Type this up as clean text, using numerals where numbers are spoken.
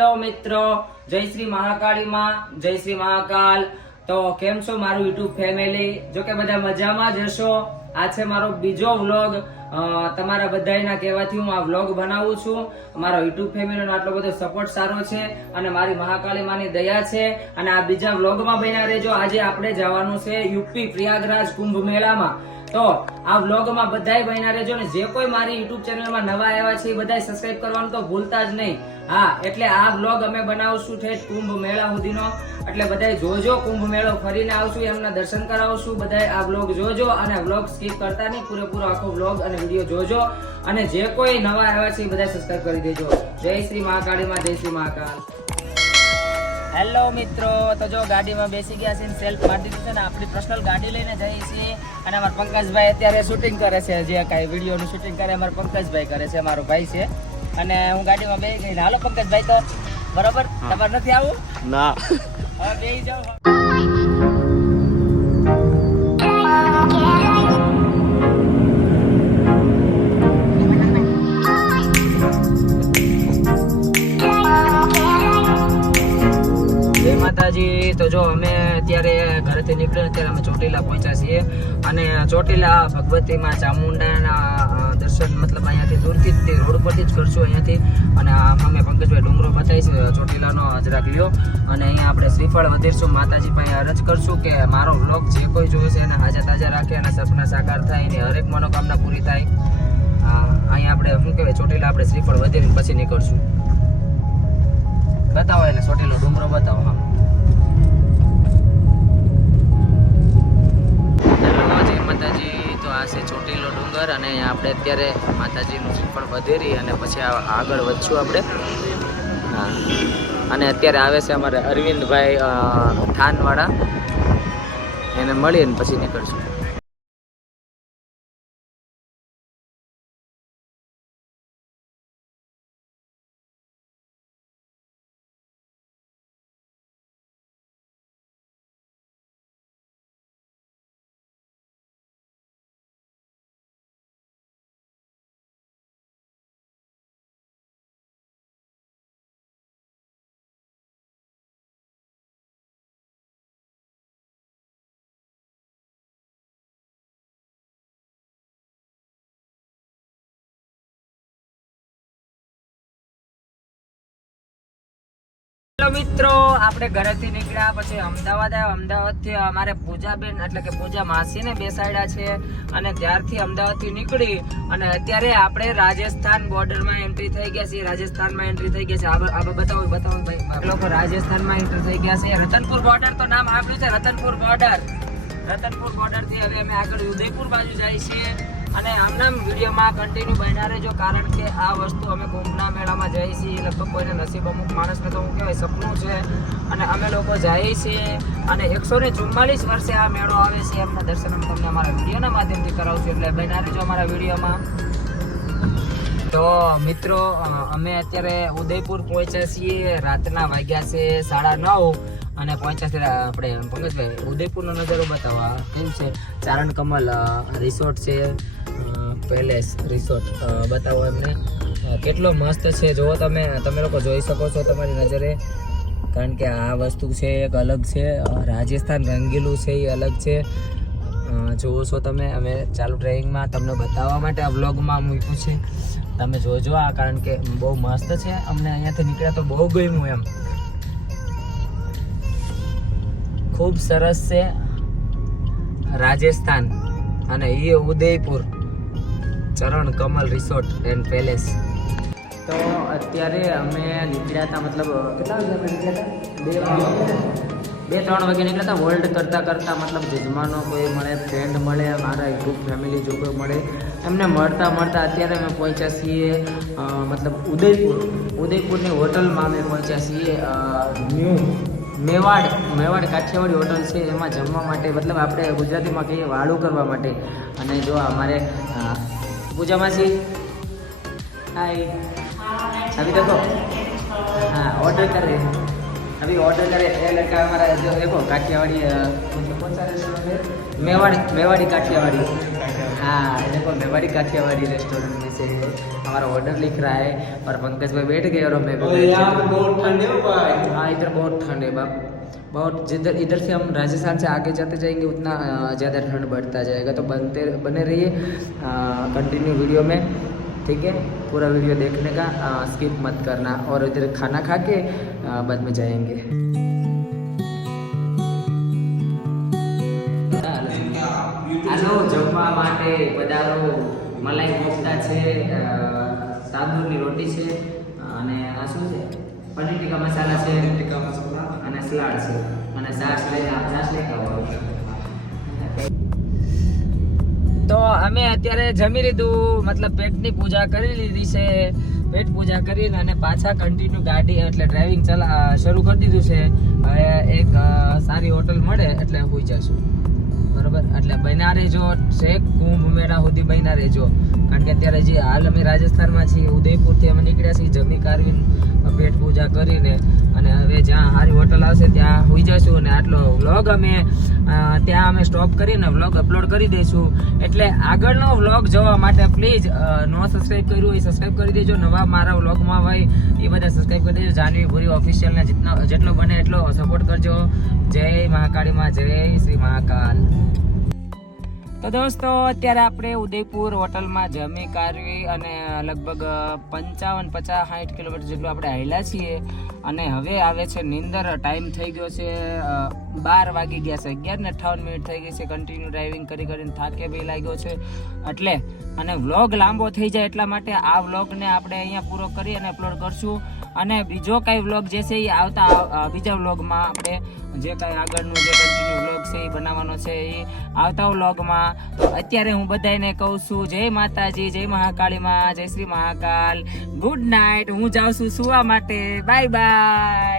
Hello મિત્રો, જય શ્રી મહાકાળી માં, જય શ્રી મહાકાલ। તો કેમ છો મારું યુટ્યુબ ફેમિલી? જો કે બધા મજામાં જ હશો। આ છે મારો બીજો વ્લોગ। તમારા બધાના કહેવાથી હું આ વ્લોગ બનાવું છું। મારો યુટ્યુબ ફેમિલીનો આટલો બધો સપોર્ટ સારો છે અને મારી મહાકાળી માની દયા છે અને આ બીજા વ્લોગમાં બન્યા રહેજો। આજે આપણે જવાનું છે યુપી પ્રયાગરાજ કુંભ મેળામાં। તો આ વ્લોગમાં બધાય બન્યા રહેજો ને જે કોઈ મારી યુટ્યુબ ચેનલમાં નવા આવ્યા છે એ બધાય સબસ્ક્રાઇબ કરવાનું તો ભૂલતા જ નહીં। હા, એટલે આ વ્લોગ અમે બનાવશું ઠેઠ કુંભ મેળા સુધીનો, એટલે બધાય જોજો। કુંભ મેળો ફરીને આવશું, એમના દર્શન કરાવશું। બધાય આ વ્લોગ જોજો અને વ્લોગ સ્કીપ કરતા નહીં, પૂરેપૂરો આખો વ્લોગ અને વિડીયો જોજો। અને જે કોઈ નવા આવ્યા છે એ બધાય સબસ્ક્રાઇબ કરી દેજો। જય શ્રી મહાકાળીમાં, જય શ્રી મહાકાળ। હેલો મિત્રો, તો જો ગાડીમાં બેસી ગયા છે, સેલ્ફ મારી દીધું છે ને આપણી પર્સનલ ગાડી લઈને જઈએ છીએ। અને અમારા પંકજભાઈ અત્યારે શૂટિંગ કરે છે, જે કાંઈ વિડીયોનું શૂટિંગ કરે અમારા પંકજભાઈ કરે છે, મારો ભાઈ છે। અને હું ગાડીમાં બેસી ગઈ। હાલો પંકજભાઈ, તો બરોબર તમારે નથી આવું? ના, હવે બેસી જાઓ। માતાજી, તો જો અમે અત્યારે ઘરેથી નીકળ્યા, અત્યારે અમે ચોટીલા પહોંચ્યા છીએ। અને ચોટીલા ભગવતીમાં ચામુંડાના દર્શન મતલબ અહીંયાથી દૂરથી જ રોડ પરથી જ કરશું અહીંયાથી। અને અમે પંકજભાઈ ડુંગરો બતાવી છે ચોટીલાનો, જરાક લ્યો। અને અહીંયા આપણે શ્રીફળ વધીરશું, માતાજી પાસે અરજ કરશું કે મારો વ્લોગ જે કોઈ જોવે છે એને હાજર તાજા રાખે અને સપના સાકાર થાય, એની હરેક મનોકામના પૂરી થાય। અહીંયા આપણે શું કહેવાય, ચોટીલા આપણે શ્રીફળ વધીને પછી નીકળશું। બતાવો એને ચોટીલો ડુંગરો બતાવો। હા, માતાજી, તો આ છે ચોટીલો ડુંગર અને અહીંયા આપણે અત્યારે માતાજીનું શ્રીફળ વધેરી અને પછી આગળ વધશું આપણે। હા, અને અત્યારે આવે છે અમારે અરવિંદભાઈ ઠાનવાળા, એને મળીને પછી નીકળશું। મિત્રો, આપણે ઘરેથી નીકળ્યા પછી અમદાવાદ આવ્યા। અમદાવાદથી અમારે પૂજાબેન એટલે કે પૂજા માસીને બેસાડ્યા છે અને ત્યારથી અમદાવાદથી નીકળી અને અત્યારે આપણે રાજસ્થાન બોર્ડરમાં એન્ટ્રી થઈ ગયા છીએ। રાજસ્થાનમાં એન્ટ્રી થઈ ગયા છે। આ બતાવો ભાઈ, લોકો રાજસ્થાનમાં એન્ટ્રી થઈ ગયા છે। રતનપુર બોર્ડર તો નામ સાંભળ્યું છે, રતનપુર બોર્ડર। રતનપુર બોર્ડરથી હવે અમે આગળ ઉદયપુર બાજુ જઈએ છીએ। અને આમના વિડીયોમાં કન્ટિન્યુ બન્યા રહેજો, કારણ કે આ વસ્તુ અમે કુંભના મેળામાં જઈએ છીએ। લગભગ કોઈને નસીબ, અમુક માણસને તો હું કહેવાય સપનું છે અને અમે લોકો જઈએ છીએ। અને 144 વર્ષે આ મેળો આવે છે, એમના દર્શન અમે તમને અમારા વિડીયોના માધ્યમથી કરાવશું, એટલે બન્યા રહેજો અમારા વિડીયોમાં। તો મિત્રો, અમે અત્યારે ઉદયપુર પહોંચ્યા છીએ, રાતના વાગ્યા છે 9:30 અને પહોંચ્યા છે આપણે પંકજભાઈ। ઉદયપુરનો નજારો બતાવો, કેમ છે? ચારણ કમલ રિસોર્ટ છે, પેલેસ રિસોર્ટ બતાવો એમને, કેટલો મસ્ત છે જુઓ તમે લોકો જોઈ શકો છો તમારી નજરે, કારણ કે આ વસ્તુ છે એક અલગ છે। રાજસ્થાન રંગીલું છે એ અલગ છે, જુઓ છો તમે। અમે ચાલુ ડ્રાઇવિંગમાં તમને બતાવવા માટે આ વ્લોગમાં મૂક્યું છે, તમે જોજો આ, કારણ કે બહુ મસ્ત છે। અમને અહીંયાથી નીકળ્યા તો બહુ ગમ્યું એમ, ખૂબ સરસ છે રાજસ્થાન। અને એ ઉદયપુર ચરણ કમલ રિસોર્ટ એન્ડ પેલેસ। તો અત્યારે અમે નીકળ્યા હતા, મતલબ કેટલા વાગે આપણે નીકળ્યા હતા? 2-3 વાગે નીકળ્યા હતા। વર્લ્ડ કરતાં મતલબ જજમાનો કોઈ મળે, ફ્રેન્ડ મળે, મારા ગ્રુપ ફેમિલી જો કોઈ મળે, એમને મળતા અત્યારે અમે પહોંચ્યા છીએ મતલબ ઉદયપુરની હોટલમાં અમે પહોંચ્યા છીએ। મેવાડ કાઠિયાવાડી હોટલ છે, એમાં જમવા માટે, મતલબ આપણે ગુજરાતીમાં કહીએ વાળું કરવા માટે। અને જો અમારે પૂજા માસી, હાય, ચાવી દેખો, હા, ઓર્ડર કરે। अभी ऑर्डर करे ये लड़का हमारा जो देखो काठियावाड़ी मतलब कौन सा रेस्टोरेंट है मेवाड़ी काठियावाड़ी हाँ देखो मेवाड़ी काठियावाड़ी रेस्टोरेंट में से हमारा ऑर्डर लिख रहा है और पंकज भाई बैठ गए और मैं यहाँ पे बहुत ठंड है भाई। हाँ इधर बहुत ठंड है बाप बहुत जिधर इधर से हम राजस्थान से आगे जाते जाएंगे उतना ज़्यादा ठंड बढ़ता जाएगा तो बने रहिए कंटिन्यू वीडियो में ठीक है पूरा वीडियो देखने का स्किप मत करना और इधर खाना खा के बाद में जाएंगे હાલો જમવા માટે પધારો મલાઈ કોફતા છે તાંદૂરની રોટી છે અને આ શું છે પનીર ટીકા મસાલા છે અને સલાડ છે અને છાશ લઈ ખાવા તો અમે અત્યારે જમી લીધું મતલબ પેટની પૂજા કરી લીધી છે પેટ પૂજા કરીને અને પાછા કન્ટિન્યુ ગાડી એટલે ડ્રાઇવિંગ શરૂ કરી દીધું છે હવે એક સારી હોટલ મળે એટલે હોઈ જશું બરોબર એટલે બન્યા રહેજો છેક કુંભ મેળા સુધી બન્યા રહેજો કારણ કે અત્યારે જે હાલ અમે રાજસ્થાનમાં છીએ ઉદયપુરથી અમે નીકળ્યા છીએ જમી કારવીને પેટ પૂજા કરીને અને હવે જ્યાં સારી હોટલ આવશે ત્યાં હોઈ જશું અને આટલો વ્લોગ અમે ત્યાં અમે સ્ટોપ કરીને વ્લોગ અપલોડ કરી દઈશું એટલે આગળનો વ્લોગ જોવા માટે પ્લીઝ નો સબસ્ક્રાઈબ કર્યું હોય સબસ્ક્રાઈબ કરી દેજો નવા મારા વ્લોગમાં હોય એ બધા સબસ્ક્રાઈબ કરી દેજો જાનવી ભૂરી ઓફિશિયલને જેટલો બને એટલો સપોર્ટ કરજો જય મહાકાળીમાં જય શ્રી મહાકાલ તો દોસ્તો અત્યારે આપણે ઉદયપુર હોટલમાં જમી કાઢવી અને લગભગ 55-60 કિલોમીટર જેટલું આપણે હાલ્યા છીએ અને હવે આવે છે નીંદર ટાઈમ થઈ ગયો છે 12 વાગી ગયા છે 11:58 થઈ ગઈ છે કન્ટિન્યુ ડ્રાઇવિંગ કરીને થાકે બી લાગ્યો છે એટલે અને વ્લોગ લાંબો થઈ જાય એટલા માટે આ વ્લોગને આપણે અહીંયા પૂરો કરી અને અપલોડ કરશું અને બીજો કાંઈ વ્લોગ જે છે એ આવતા બીજા વ્લોગમાં આપણે જે કાંઈ આગળનું જે કન્ટિન્યુ વ્લોગ છે એ બનાવવાનો છે એ આવતા વ્લોગમાં તો અત્યારે હું બધાને કહું છું જય માતાજી જય મહાકાળીમાં જય શ્રી મહાકાલ ગુડ નાઇટ હું જાઉં છું સુવા માટે બાય બાય